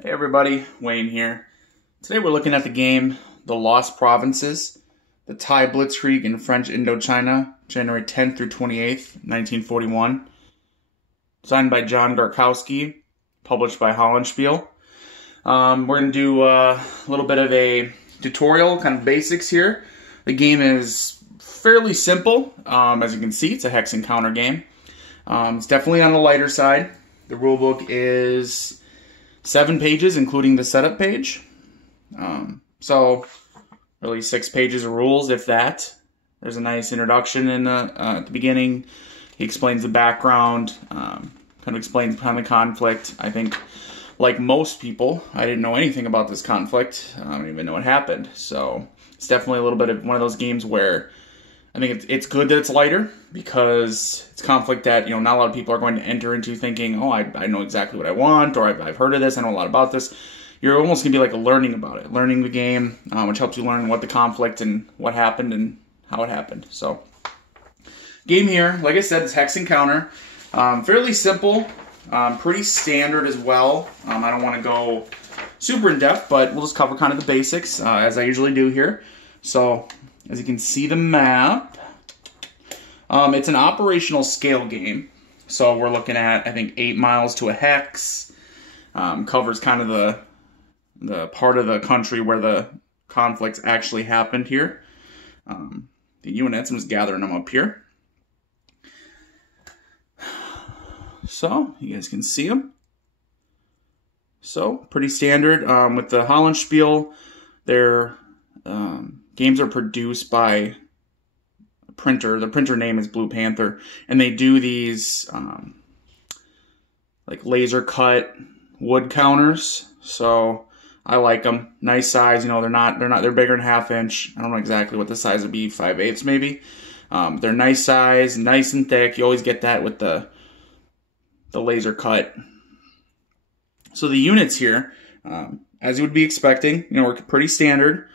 Hey everybody, Wayne here. Today we're looking at the game The Lost Provinces, the Thai Blitzkrieg in French Indochina, January 10th through 28th, 1941. Designed by John Gorkowski, published by Hollandspiele. We're going to do a little bit of a tutorial, kind of basics here. The game is fairly simple. As you can see, it's a hex and counter game. It's definitely on the lighter side. The rulebook is 7 pages, including the setup page. So, really 6 pages of rules, if that. There's a nice introduction in at the beginning. He explains the background, kind of explains the conflict. I think, like most people, I didn't know anything about this conflict. I don't even know what happened. So, it's definitely a little bit of one of those games where I think it's good that it's lighter, because it's conflict that, not a lot of people are going to enter into thinking, oh, I know exactly what I want, or I've heard of this, I know a lot about this. You're almost going to be like learning about it, learning the game, which helps you learn what the conflict and what happened and how it happened. So, game here, like I said, it's hex and counter. Fairly simple, pretty standard as well. I don't want to go super in-depth, but we'll just cover kind of the basics, as I usually do here. So, as you can see the map, it's an operational scale game. So we're looking at, I think, 8 miles to a hex. Covers kind of the part of the country where the conflicts actually happened here. The units, I'm just gathering them up here. So, you guys can see them. So, pretty standard. With the Hollandspiele, their games are produced by a printer. The printer name is Blue Panther, and they do these like laser cut wood counters. So I like them. Nice size. They're bigger than 1/2 inch. I don't know exactly what the size would be. 5/8 maybe. They're nice size, nice and thick. You always get that with the laser cut. So the units here, as you would be expecting, are pretty standard.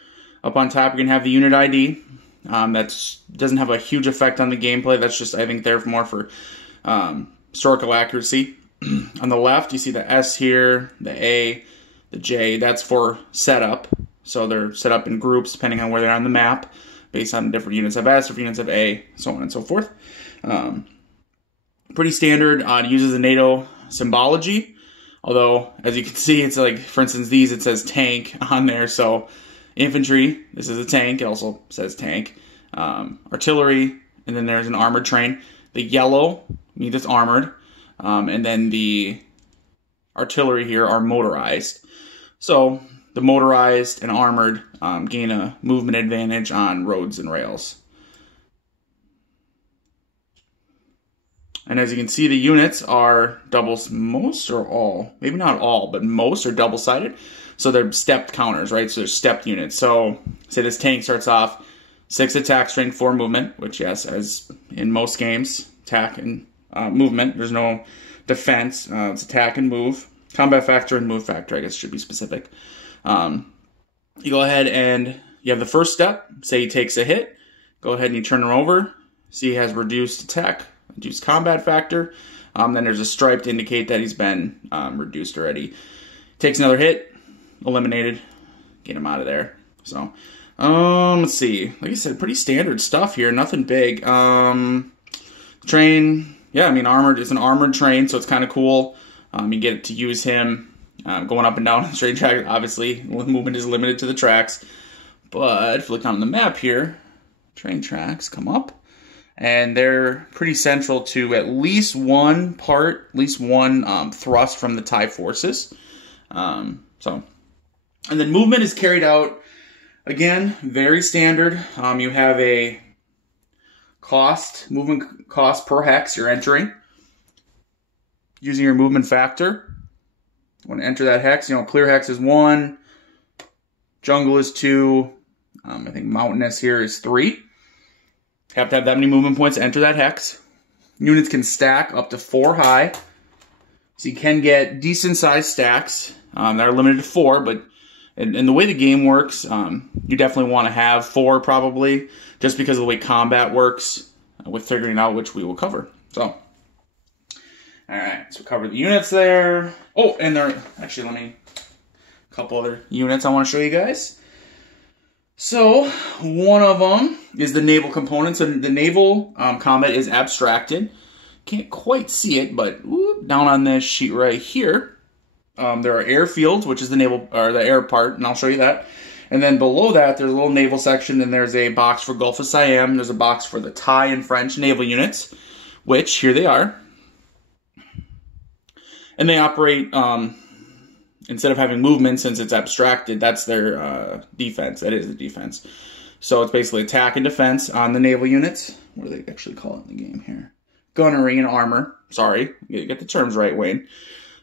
Up on top, you're going to have the unit ID. That doesn't have a huge effect on the gameplay. That's just, I think, there more for historical accuracy. On the left, you see the S here, the A, the J. That's for setup. So they're set up in groups depending on where they're on the map, based on different units of S, different units of A, so on and so forth. Pretty standard. It uses the NATO symbology. Although, as you can see, it's like, for instance, it says tank on there, so infantry, this is a tank, it also says tank. Artillery, and then there's an armored train. The yellow means it's armored, and then the artillery here are motorized. So, the motorized and armored gain a movement advantage on roads and rails. And as you can see, the units are doubles, most or all, maybe not all, but most are double-sided. So they're stepped counters, right? So they're stepped units. So say this tank starts off 6 attack strength, 4 movement, which, yes, as in most games, attack and movement. There's no defense. It's attack and move. Combat factor and move factor, I guess, should be specific. You go ahead and you have the first step. Say he takes a hit. Go ahead and you turn him over. See he has reduced attack, reduced combat factor. Then there's a stripe to indicate that he's been reduced already. Takes another hit. Eliminated. Get him out of there. So, let's see. Like I said, pretty standard stuff here. Nothing big. Train. Yeah, I mean, armored. It's an armored train, so it's kind of cool. You get to use him going up and down the train track. Obviously, movement is limited to the tracks. But if you look on the map here, train tracks come up. And they're pretty central to at least one part, at least one thrust from the Thai forces. And then movement is carried out, again, very standard. You have a movement cost per hex you're entering. Using your movement factor. You want to enter that hex. Clear hex is 1. Jungle is 2. I think mountainous here is 3. Have to have that many movement points to enter that hex. Units can stack up to 4 high. So you can get decent sized stacks that are limited to 4, but in the way the game works, you definitely want to have 4 probably, just because of the way combat works with figuring out which we will cover. So, alright, so cover the units there. Oh, and they're, actually let me a couple other units I want to show you guys. So, one of them is the naval component. So the naval combat is abstracted. Can't quite see it, but whoop, down on this sheet right here, there are airfields, which is the naval or the air part, and I'll show you that. And then below that, there's a little naval section, and there's a box for Gulf of Siam. There's a box for the Thai and French naval units, which here they are, and they operate. Instead of having movement, since it's abstracted, that's their defense. That is the defense. So it's basically attack and defense on the naval units. What do they actually call it in the game here? Gunnery and armor. Sorry, you get the terms right, Wayne.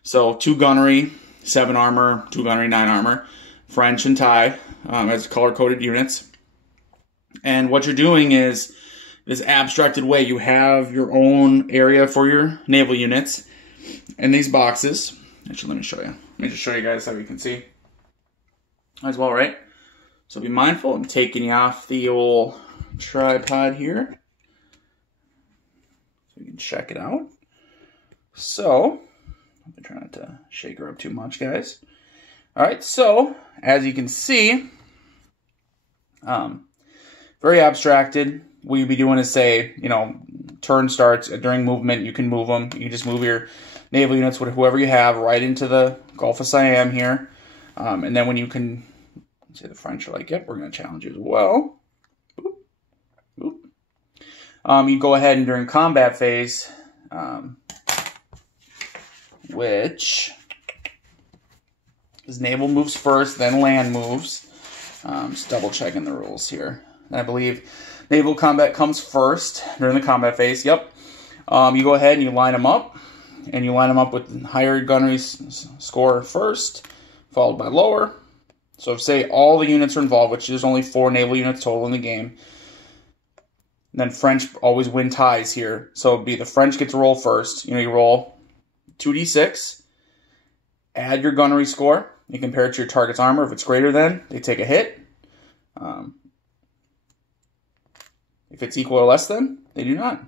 So 2 gunnery, 7 armor, 2 gunnery, 9 armor. French and Thai as color-coded units. And what you're doing is this abstracted way. You have your own area for your naval units in these boxes. Actually, let me show you. Let me just show you guys how you can see. As well, right? So be mindful. I'm taking you off the old tripod here, so you can check it out. So, I'm trying not to shake her up too much, guys. All right, so as you can see, very abstracted. What you'd be doing is say, you know, turn starts during movement. You can move them. You can just move your naval units with whoever you have right into the Gulf of Siam here. And then when you can, say the French are like, yep, we're going to challenge you as well. Boop. Boop. You go ahead and during combat phase, which is naval moves first, then land moves. Just double checking the rules here. And I believe naval combat comes first during the combat phase. Yep. You go ahead and you line them up. And you line them up with higher gunnery score first, followed by lower. So if, say, all the units are involved, which there's only 4 naval units total in the game, then French always win ties here. So it'd be the French get to roll first. You know, you roll 2d6, add your gunnery score, you compare it to your target's armor. If it's greater than, they take a hit. If it's equal or less than, they do not.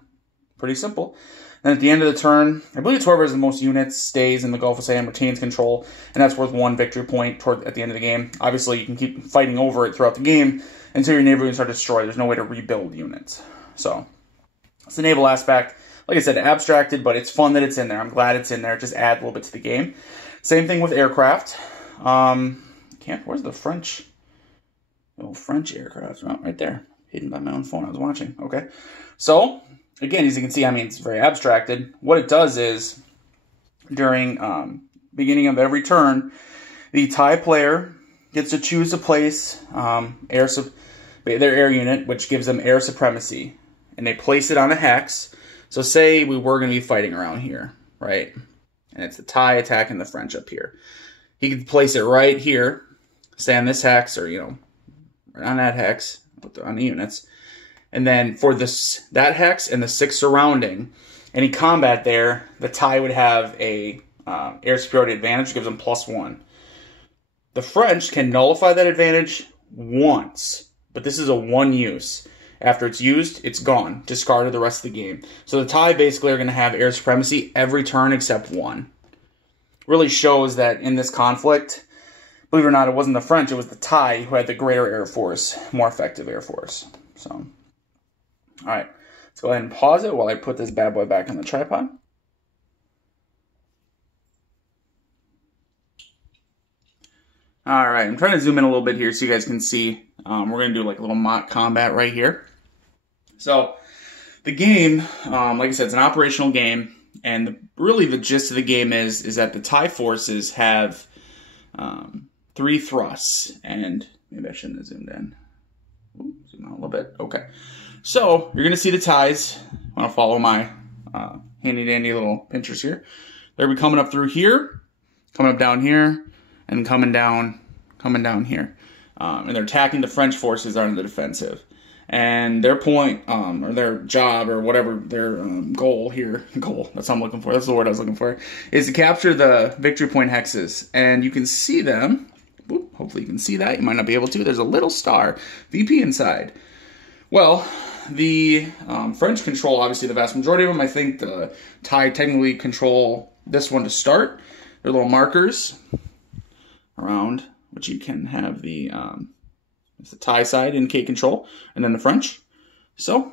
Pretty simple. Then at the end of the turn, I believe it's whoever has the most units stays in the Gulf of Siam, retains control, and that's worth 1 victory point at the end of the game. Obviously, you can keep fighting over it throughout the game until your naval units are destroyed. There's no way to rebuild units. So, it's the naval aspect. Like I said, abstracted, but it's fun that it's in there. I'm glad it's in there. Just add a little bit to the game. Same thing with aircraft. Where's the French? Oh, French aircraft. Oh, right there. Hidden by my own phone. I was watching. Okay. So, again, as you can see, I mean, it's very abstracted. What it does is, during beginning of every turn, the Thai player gets to choose to place their air unit, which gives them air supremacy. And they place it on a hex. So say we were going to be fighting around here, right? And it's the Thai attacking the French up here. He could place it right here, say on this hex, or, you know, right on that hex, on the units. And then for that hex and the 6 surrounding, any combat there, the Thai would have a air superiority advantage, which gives them +1. The French can nullify that advantage once, but this is a 1 use. After it's used, it's gone, discarded the rest of the game. So the Thai basically are going to have air supremacy every turn except 1. Really shows that in this conflict, believe it or not, it wasn't the French, it was the Thai who had the greater air force, more effective air force. So, all right, let's go ahead and pause it while I put this bad boy back on the tripod. All right, I'm trying to zoom in a little bit here so you guys can see. We're going to do like a little mock combat right here. So, the game, like I said, it's an operational game, and really the gist of the game is that the Thai forces have 3 thrusts, and maybe I shouldn't have zoomed in. Ooh, zoom out a little bit. Okay. So, you're going to see the Thais. I want to follow my handy-dandy little pinchers here. They're going to be coming up through here, coming up down here, and coming down here. And they're attacking the French forces on the defensive. And their point, or their job, or whatever their goal here, that's what I'm looking for, that's the word I was looking for, is to capture the victory point hexes. And you can see them. Whoop, hopefully you can see that. You might not be able to. There's a little star, VP inside. Well, the French control, obviously, the vast majority of them. I think the Thai technically control this one to start. Their little markers around, which you can have the Thai side indicate control, and then the French. So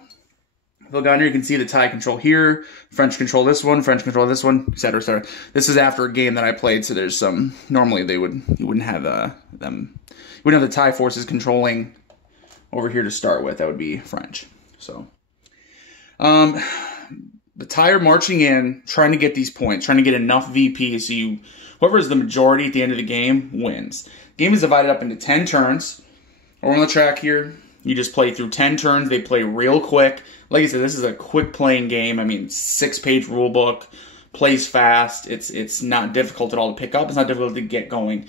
if you look down here, you can see the Thai control here, French control this one, French control this one, etc., etc. This is after a game that I played, so there's some, normally you wouldn't have them, you wouldn't have the Thai forces controlling over here to start with. That would be French. So the Thai are marching in, trying to get these points, trying to get enough VP so whoever is the majority at the end of the game wins. Game is divided up into 10 turns. Over on the track here, you just play through 10 turns. They play real quick. Like I said, this is a quick playing game. I mean, 6-page rule book, plays fast. It's not difficult at all to pick up. It's not difficult to get going.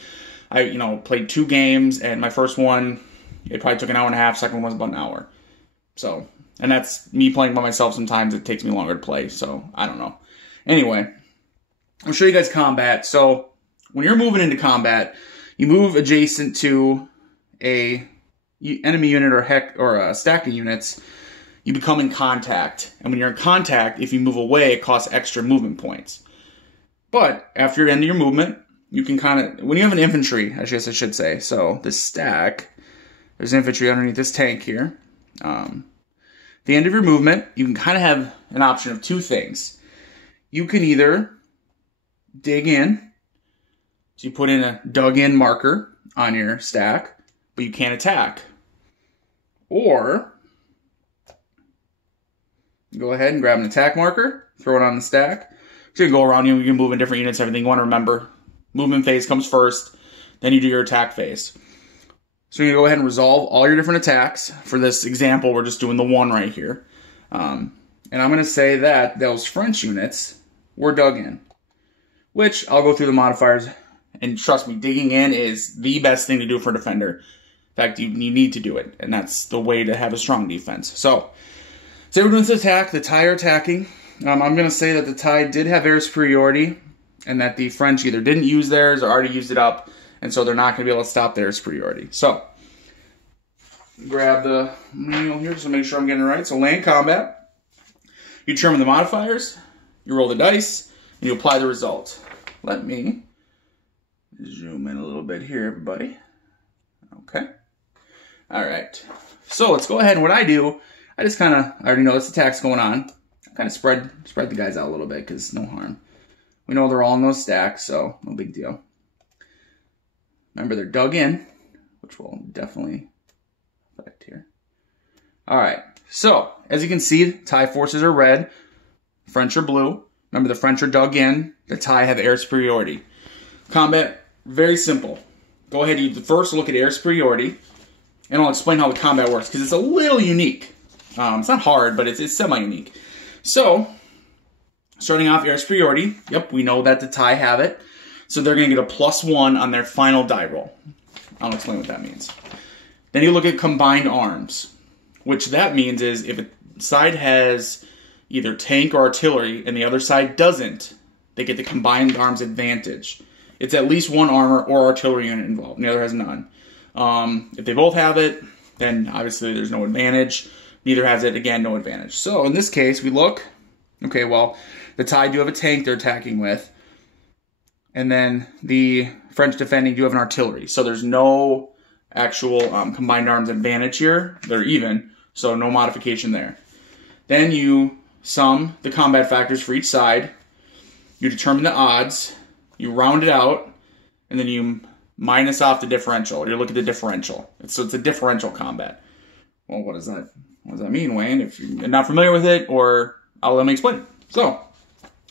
I played 2 games, and my first one, it probably took an hour and a half. Second one was about an hour. So, and that's me playing by myself. Sometimes it takes me longer to play, so I don't know. Anyway, I'll show you guys combat. So when you're moving into combat, you move adjacent to a enemy unit or stack of units, you become in contact. And when you're in contact, if you move away, it costs extra movement points. But after you end your movement, you can when you have an infantry, I guess I should say, so this stack, there's infantry underneath this tank here. At the end of your movement, you can kind of have an option of 2 things. You can either dig in, so you put in a dug in marker on your stack, but you can't attack. Or you go ahead and grab an attack marker, throw it on the stack. So you can go around, you can move in different units, everything. You want to remember, movement phase comes first, then you do your attack phase. So you go ahead and resolve all your different attacks. For this example, we're just doing the 1 right here. And I'm going to say that those French units were dug in, which I'll go through the modifiers. And trust me, digging in is the best thing to do for a defender. In fact, you need to do it, and that's the way to have a strong defense. So say we're doing this attack. The Thai are attacking. I'm going to say that the Thai did have air superiority, and that the French either didn't use theirs or already used it up, and so they're not going to be able to stop their superiority. So grab the manual here just to make sure I'm getting it right. So land combat. You determine the modifiers, you roll the dice, and you apply the result. Let me zoom in a little bit here, everybody. Okay. All right. So let's go ahead, and what I do, I just kind of, I already know this attack's going on. I kind of spread the guys out a little bit because no harm. We know they're all in those stacks, so no big deal. Remember, they're dug in, which will definitely affect here. All right. So as you can see, Thai forces are red, French are blue. Remember, the French are dug in. The Thai have air superiority. Combat, very simple. Go ahead, you first look at air superiority, and I'll explain how the combat works, because it's a little unique. It's not hard, but it's semi-unique. So, starting off air superiority, yep, we know that the Thai have it, so they're going to get a +1 on their final die roll. I'll explain what that means. Then you look at combined arms, which that means is if a side has either tank or artillery, and the other side doesn't, they get the combined arms advantage. It's at least 1 armor or artillery unit involved, and the other has none. If they both have it, then obviously there's no advantage. Neither has it, again, no advantage. So in this case, we look, okay, well, the Thai do have a tank they're attacking with, and then the French defending do have an artillery. So there's no actual combined arms advantage here. They're even, so no modification there. Then you sum the combat factors for each side. You determine the odds. You round it out, and then you minus off the differential. You look at the differential. So it's a differential combat. Well, what does that mean, Wayne? If you're not familiar with it, or let me explain it. So,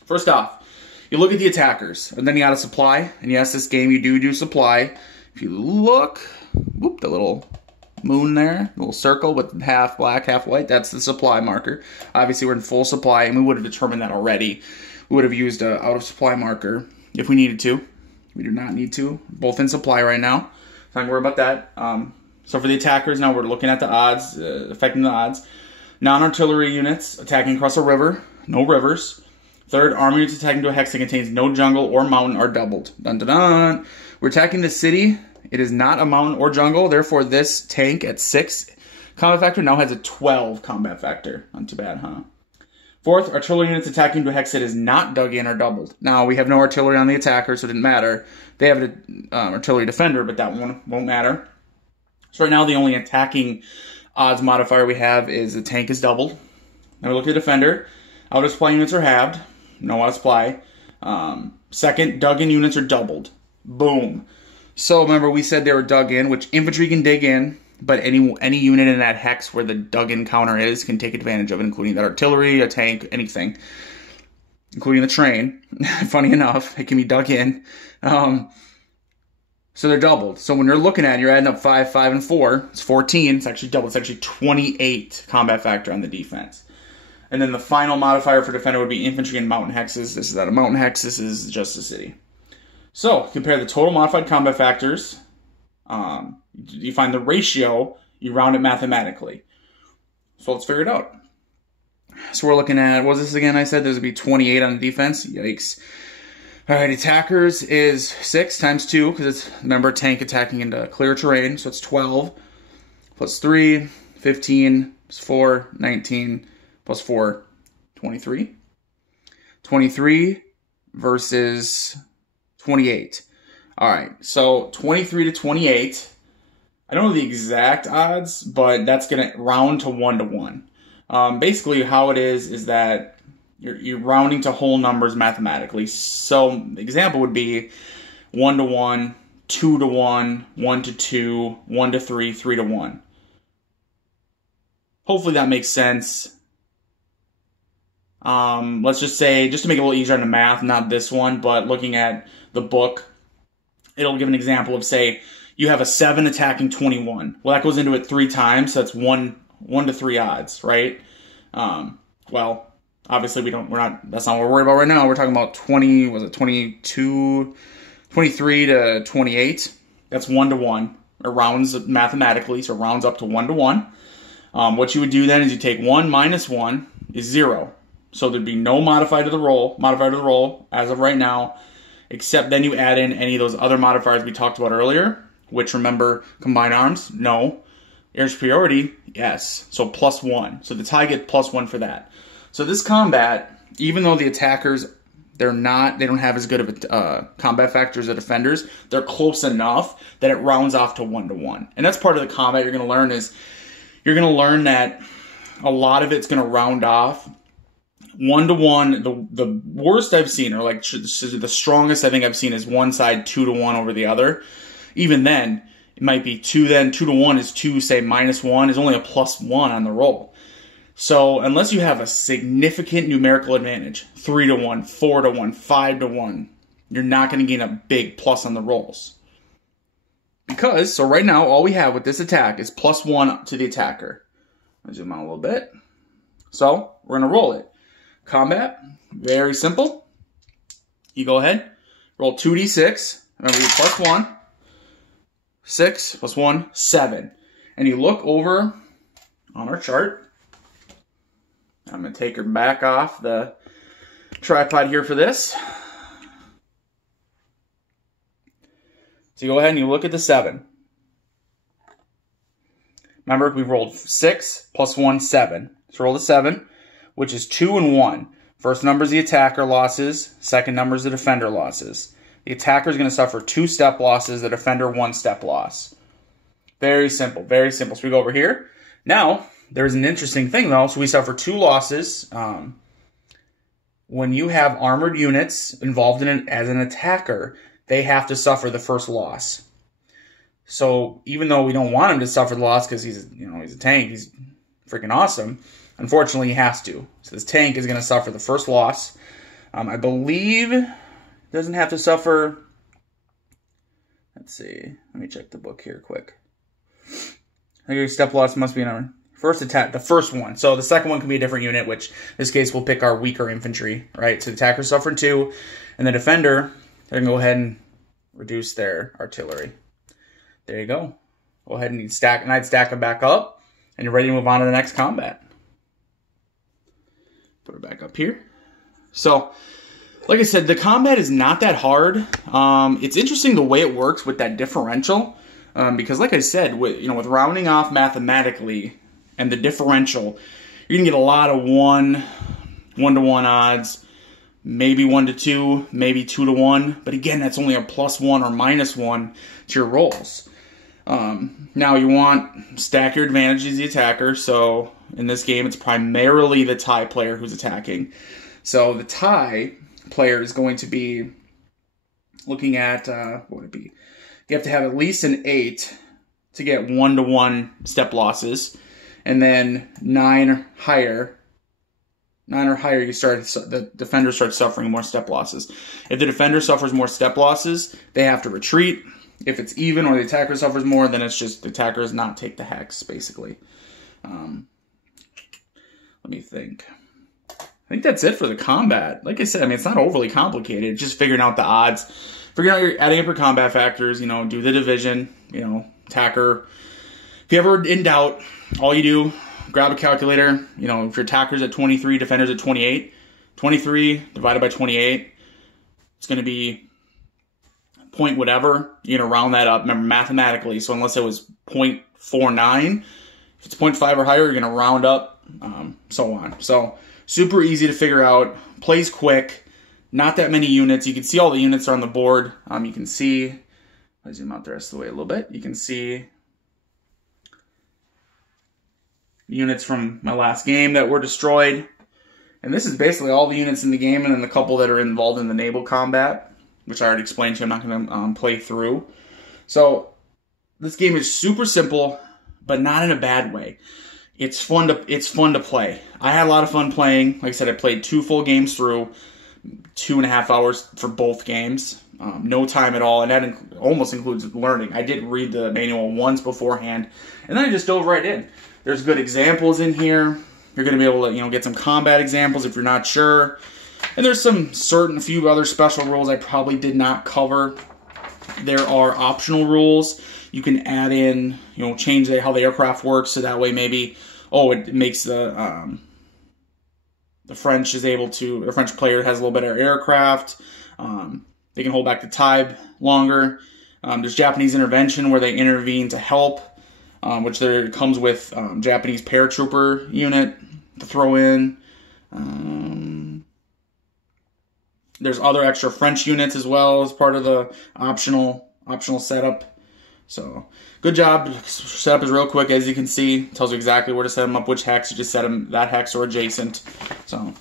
first off, you look at the attackers, and then you got a supply. And yes, this game you do supply. If you look, whoop, the little moon there, little circle with half black, half white, that's the supply marker. Obviously, we're in full supply, and we would have determined that already. We would have used an out-of-supply marker if we needed to. We do not need to. Both in supply right now. Not going to worry about that. So for the attackers, now we're looking at the odds, affecting the odds. Non-artillery units attacking across a river. No rivers. Third, army units attacking to a hex that contains no jungle or mountain are doubled. Dun dun dun. We're attacking the city. It is not a mountain or jungle. Therefore, this tank at 6 combat factor now has a 12 combat factor. Not too bad, huh? Fourth, artillery units attacking to a hex that is not dug in or doubled. Now, we have no artillery on the attacker, so it didn't matter. They have an artillery defender, but that one won't matter. So right now, the only attacking odds modifier we have is the tank is doubled. Now we look at the defender. Out of supply units are halved. No out of supply. Second, dug in units are doubled. Boom. So remember, we said they were dug in, which infantry can dig in, but any unit in that hex where the dug in counter is can take advantage of it, including that artillery, a tank, anything, including the train. Funny enough, it can be dug in. So they're doubled. So when you're looking at it, you're adding up 5, 5, and 4. It's 14. It's actually doubled. It's actually 28 combat factor on the defense. And then the final modifier for defender would be infantry and mountain hexes. This is not a mountain hex. This is just a city. So compare the total modified combat factors. You find the ratio. You round it mathematically. So let's figure it out. So we're looking at, what was this again? I said there's going to be 28 on the defense. Yikes. All right, attackers is 6 times 2, because it's, remember, tank attacking into clear terrain, so it's 12, plus 3, 15, plus 4, 19, plus 4, 23. 23 versus 28. All right, so 23 to 28. I don't know the exact odds, but that's going to round to 1 to 1. Basically, how it is that you're rounding to whole numbers mathematically. So the example would be 1 to 1, 2 to 1, 1 to 2, 1 to 3, 3 to 1. Hopefully that makes sense. Let's just say, just to make it a little easier on the math, not this one, but looking at the book, it'll give an example of, say, you have a 7 attacking 21. Well, that goes into it 3 times, so that's 1 to 3 odds, right? Well, obviously that's not what we're worried about right now. We're talking about 23 to 28. That's 1 to 1. It rounds mathematically, so it rounds up to 1 to 1. What you would do then is you take 1 minus 1 is 0. So there'd be no modifier to the roll as of right now, except then you add in any of those other modifiers we talked about earlier, which, remember, combined arms, no. Air superiority, yes. So plus 1. So the tie gets plus 1 for that. So this combat, even though the attackers, they don't have as good of a combat factor as the defenders, they're close enough that it rounds off to 1 to 1. And that's part of the combat you're going to learn is, you're going to learn that a lot of it's going to round off 1 to 1. The worst I've seen, or like the strongest I think I've seen, is one side 2 to 1 over the other. Even then, it might be 2 then. 2 to 1 is 2, say minus 1 is only a plus 1 on the roll. So unless you have a significant numerical advantage, 3 to 1, 4 to 1, 5 to 1, you're not going to gain a big plus on the rolls. Because, so right now, all we have with this attack is plus 1 to the attacker. I'll zoom out a little bit. So, we're going to roll it. Combat, very simple. You go ahead, roll 2d6. Remember, you plus 1. 6 plus 1, 7. And you look over on our chart. I'm going to take her back off the tripod here for this. So you go ahead and you look at the 7. Remember, we rolled 6 plus 1, 7. So roll the 7, which is 2 and 1. First number is the attacker losses. Second number is the defender losses. The attacker is going to suffer 2 step losses. The defender 1 step loss. Very simple, very simple. So we go over here. Now, there's an interesting thing, though. So we suffer 2 losses. When you have armored units involved in it as an attacker, they have to suffer the first loss. So even though we don't want him to suffer the loss because he's a tank, he's freaking awesome, unfortunately he has to. So this tank is going to suffer the first loss. I believe it doesn't have to suffer. Let's see. Let me check the book here quick. I think your step loss must be in our first attack, the first one. So the second one can be a different unit, which in this case we'll pick our weaker infantry, right? So the attacker's suffering 2, and the defender, they're going to go ahead and reduce their artillery. There you go. Go ahead and I'd stack them back up, and you're ready to move on to the next combat. Put it back up here. So, like I said, the combat is not that hard. It's interesting the way it works with that differential, because like I said, with rounding off mathematically and the differential, you're going to get a lot of 1 1-to-1 odds, maybe 1-to-2, maybe 2-to-1. But again, that's only a +1 or -1 to your rolls. Now you want stack your advantage as the attacker. So in this game, it's primarily the tie player who's attacking. So the tie player is going to be looking at, what would it be? You have to have at least an 8 to get 1-to-1 step losses. And then 9 or higher, the defender starts suffering more step losses. If the defender suffers more step losses, they have to retreat. If it's even or the attacker suffers more, then it's just the attacker does not take the hex, basically. Let me think. I think that's it for the combat. Like I said, I mean, it's not overly complicated. Just figuring out the odds. Figuring out your adding up your combat factors, do the division, attacker. If you're ever in doubt, all you do, grab a calculator. If your attacker's at 23, defender's at 28. 23 divided by 28, it's going to be point whatever. You're going to round that up, remember, mathematically. So unless it was 0.49, if it's 0.5 or higher, you're going to round up, so on. So super easy to figure out. Plays quick. Not that many units. You can see all the units are on the board. You can see, I'll zoom out the rest of the way a little bit. You can see units from my last game that were destroyed. And this is basically all the units in the game and then the couple that are involved in the naval combat, which I already explained to you. I'm not going to play through. So this game is super simple, but not in a bad way. It's fun to play. I had a lot of fun playing. Like I said, I played 2 full games through, 2.5 hours for both games. No time at all, and that almost includes learning. I did read the manual once beforehand, and then I just dove right in. There's good examples in here. You're going to be able to, get some combat examples if you're not sure. And there's a few other special rules I probably did not cover. There are optional rules. You can add in, change how the aircraft works, so that way maybe, it makes the French player has a little better aircraft. They can hold back the tide longer. There's Japanese intervention where they intervene to help, which there comes with Japanese paratrooper unit to throw in. There's other extra French units as well as part of the optional setup. So good job. Setup is real quick, as you can see. Tells you exactly where to set them up, which hex. You just set them that hex or adjacent. So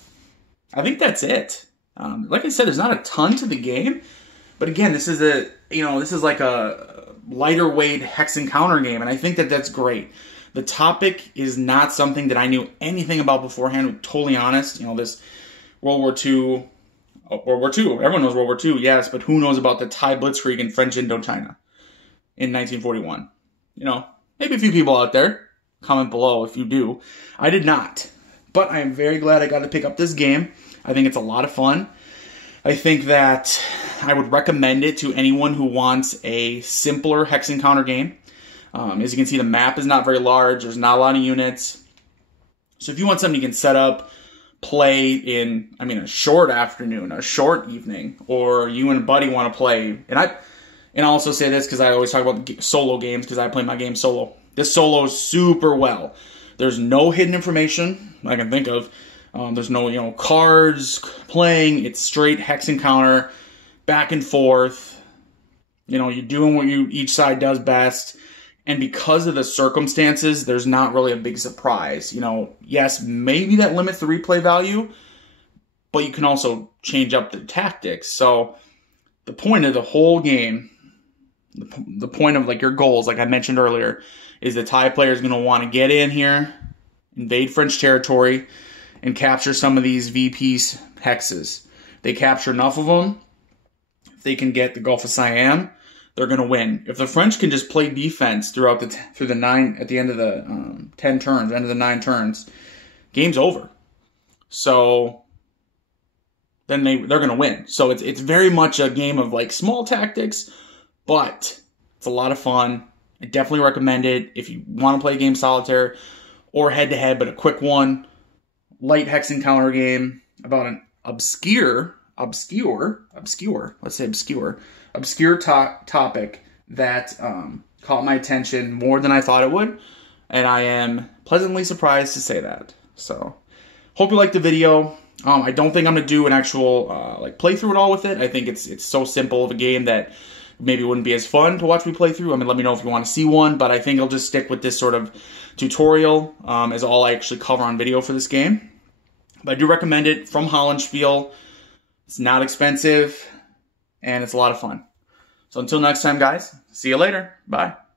I think that's it. Like I said, there's not a ton to the game, but again, this is like a lighter weight hex and counter game, and I think that that's great. The topic is not something that I knew anything about beforehand. To be totally honest, this World War II. Everyone knows World War II, yes, but who knows about the Thai Blitzkrieg in French Indochina in 1941? Maybe a few people out there. Comment below if you do. I did not, but I am very glad I got to pick up this game. I think it's a lot of fun. I think that I would recommend it to anyone who wants a simpler hex and counter game. As you can see, the map is not very large. There's not a lot of units. So if you want something you can set up, play in, a short afternoon, a short evening, or you and a buddy want to play. And I'll also say this because I always talk about solo games because I play my game solo. This solos super well. There's no hidden information I can think of. There's no, cards playing. It's straight hex and counter, back and forth. You're doing what each side does best. And because of the circumstances, there's not really a big surprise. Yes, maybe that limits the replay value, but you can also change up the tactics. So the point of the whole game, the point of your goals, like I mentioned earlier, is the Thai player is going to want to get in here, invade French territory, and capture some of these VP's hexes. They capture enough of them, if they can get the Gulf of Siam, they're going to win. If the French can just play defense through the 9 at the end of the 10 turns, end of the 9 turns, game's over. So then they're going to win. So it's very much a game of small tactics, but it's a lot of fun. I definitely recommend it if you want to play a game solitaire or head to head, but a quick one. Light hex and counter game about an obscure topic that caught my attention more than I thought it would, and I am pleasantly surprised to say that. So, hope you liked the video. I don't think I'm going to do an actual like playthrough at all with it. I think it's so simple of a game that maybe it wouldn't be as fun to watch me play through. I mean, let me know if you want to see one, but I think I'll just stick with this sort of tutorial as all I actually cover on video for this game. But I do recommend it, from Hollandspiele. It's not expensive, and it's a lot of fun. So until next time, guys, see you later. Bye.